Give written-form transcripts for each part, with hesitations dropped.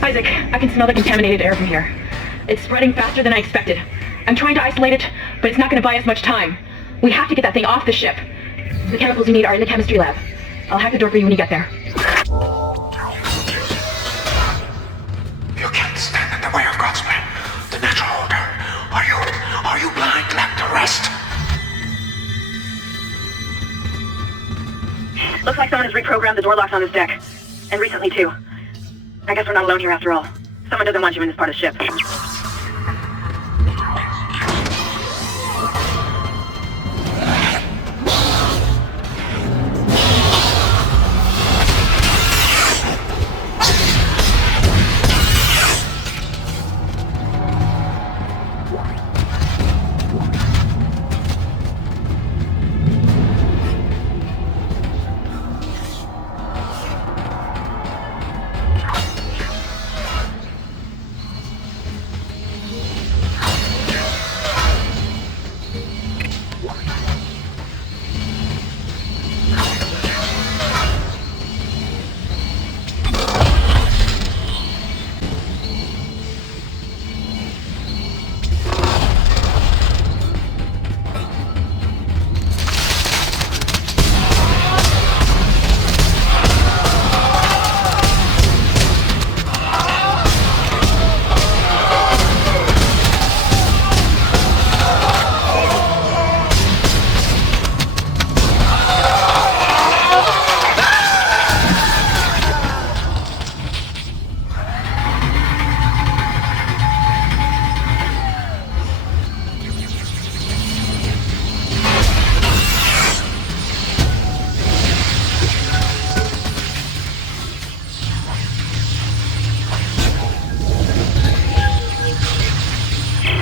Isaac, I can smell the contaminated air from here. It's spreading faster than I expected. I'm trying to isolate it, but it's not going to buy us much time. We have to get that thing off the ship. The chemicals you need are in the chemistry lab. I'll hack the door for you when you get there. You can't stand in the way of God's plan, the natural order. Are you blind left to rest? Looks like someone has reprogrammed the door locks on this deck. And recently, too. I guess we're not alone here after all. Someone doesn't want you in this part of the ship.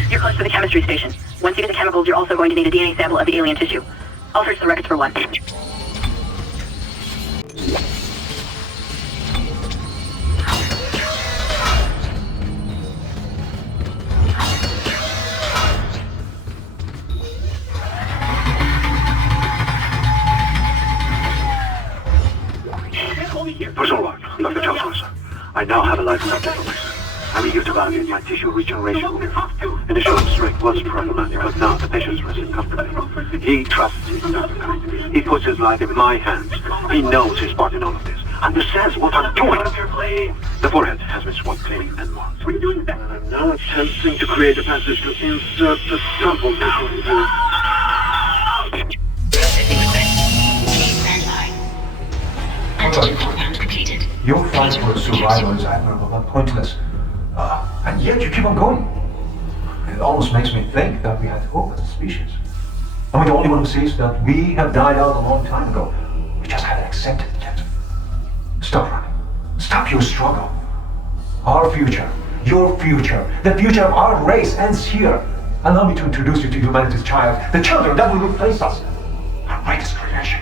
You're close to the chemistry station. Once you get the chemicals, you're also going to need a DNA sample of the alien tissue. I'll search the records for one. First of all, Dr. Johnson, I now have a license of information. I will use to validate my tissue regeneration. Initial strength was problematic, but now the patient's resting comfortably. He trusts me, Dr. Clarke. He puts his life in my hands. He knows his part in all of this. Understands what I'm doing. The forehead has been swabbed clean and marked. What are you doing with that? I'm now attempting to create a passage to insert the sample into... Your fight for survival is admirable but pointless. And yet you keep on going. It almost makes me think that we had hope as a species. Am I the only one who sees that we have died out a long time ago? We just haven't accepted it yet. Stop running. Stop your struggle. Our future, your future, the future of our race ends here. Allow me to introduce you to humanity's child, the children that will replace us. Our greatest creation.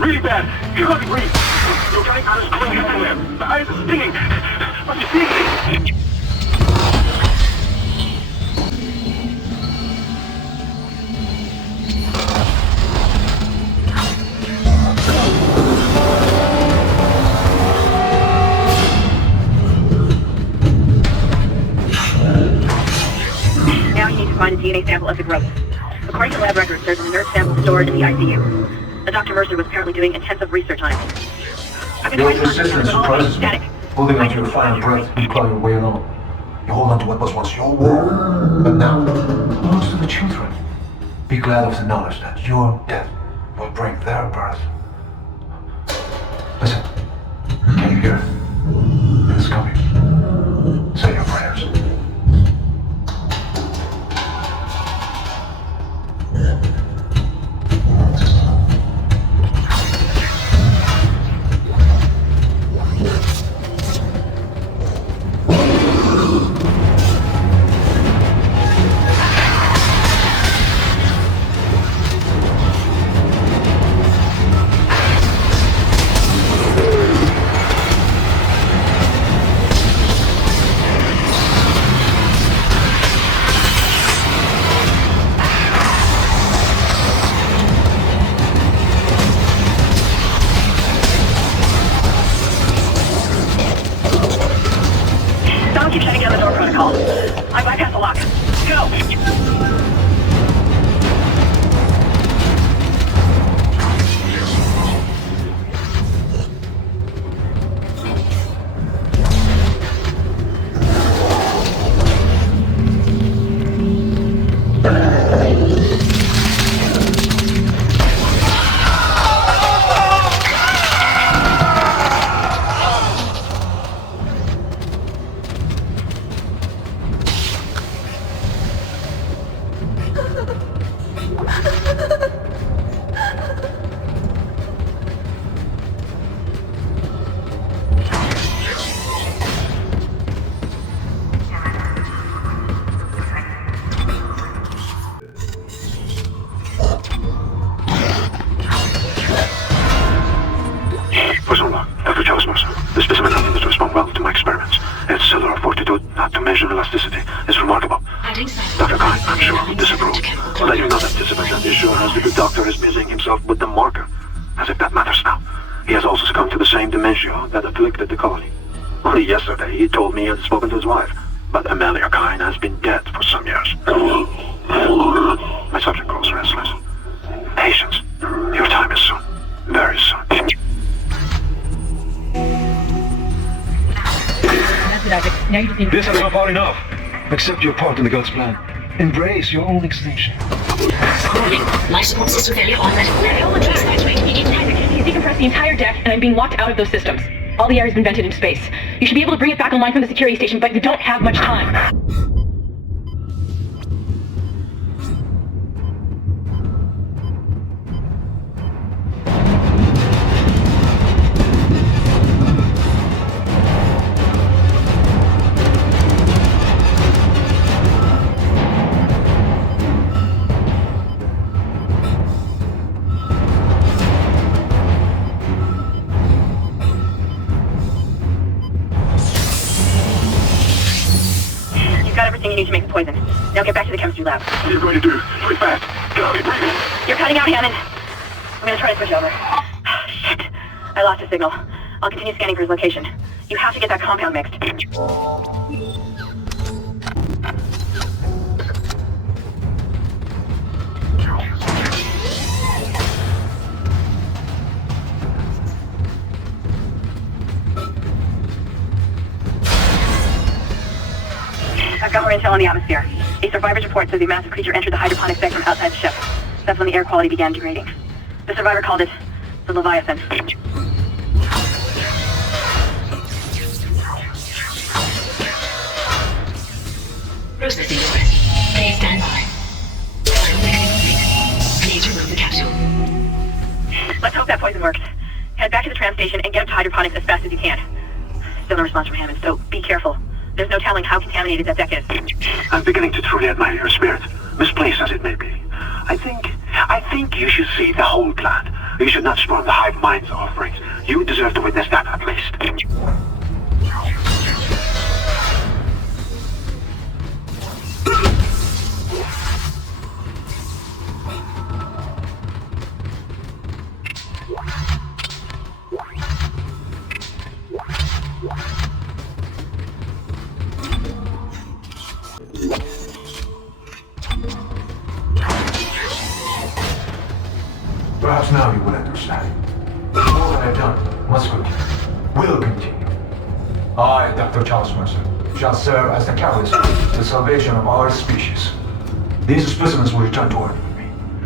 Really bad. You can't breathe. The organic matter's going everywhere. The eyes are stinging. Must be seeing. Now you need to find a DNA sample of the growth. According to lab records, there's a nerve sample stored in the ICU. Dr. Mercer was apparently doing intensive research on it. Your persistence surprises me. Holding on to your final breath, you claw your way along. You hold on to what was once your world, but now belongs to the children. be glad of the knowledge that your death will bring their birth. Listen, can you hear it? It's coming. Say your prayers. Keep shutting down the door protocol. I bypassed the lock. Go! For so long, Dr. Charles Mercer, the specimen continues to respond well to my experiments. Its cellular fortitude, not to mention elasticity, is remarkable. Dr. Kine, I'm sure, will disapprove. But I do not anticipate that issue as the good doctor is busying himself with the marker. As if that matters now. He has also succumbed to the same dementia that afflicted the colony. Only yesterday, he told me he had spoken to his wife. But Amelia Kine has been dead for some years. My subject grows restless. Patience. Your time is soon. Very soon. That's it, Isaac. Now you just need to... This has not far enough. Accept your part in the God's plan. Embrace your own extinction. Warning. Life support system failure automatic. Please evacuate immediately. He's decompressed the entire deck, and I'm being locked out of those systems. All the air has been vented into space. You should be able to bring it back online from the security station, but you don't have much time. You've got everything you need to make the poison. Now get back to the chemistry lab. What are you going to do? Do it fast. Go, keep breathing. You're cutting out, Hammond. I'm gonna try to switch over. Shit. I lost a signal. I'll continue scanning for his location. You have to get that compound mixed. I've got more intel on the atmosphere. A survivor's report says a massive creature entered the hydroponic deck from outside the ship. That's when the air quality began degrading. The survivor called it the Leviathan. Processing request. Please stand by. Final mixing. Please remove the capsule. Let's hope that poison works. Head back to the tram station and get up to hydroponics as fast as you can. Still no response from Hammond, so be careful. There's no telling how contaminated that deck is. I'm beginning to truly admire your spirit, misplaced as it may be. I think you should see the whole plan. You should not spurn the hive mind's offerings. You deserve to witness that at least. Perhaps now you will understand. All that I've done must continue. Will continue. I, Dr. Charles Mercer, shall serve as the catalyst to the salvation of our species. These specimens will return to Earth with me.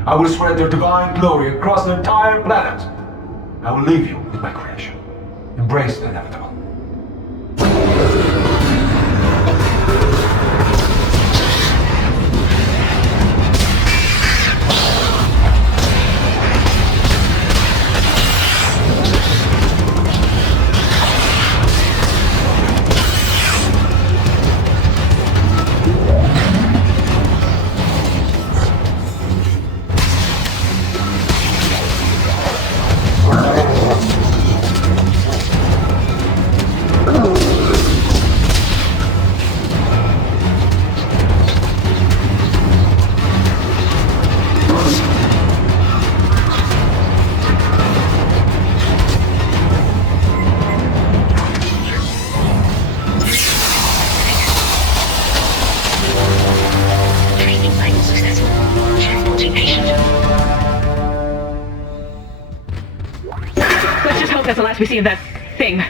I will spread their divine glory across the entire planet. I will leave you with my creation. Embrace the inevitable. That's the last we see of that thing.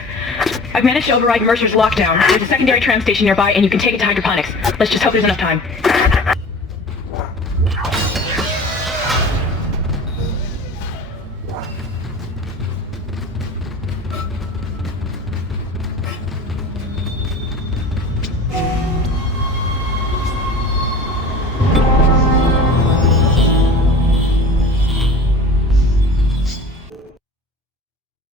I've managed to override Mercer's lockdown. There's a secondary tram station nearby, and you can take it to hydroponics. Let's just hope there's enough time.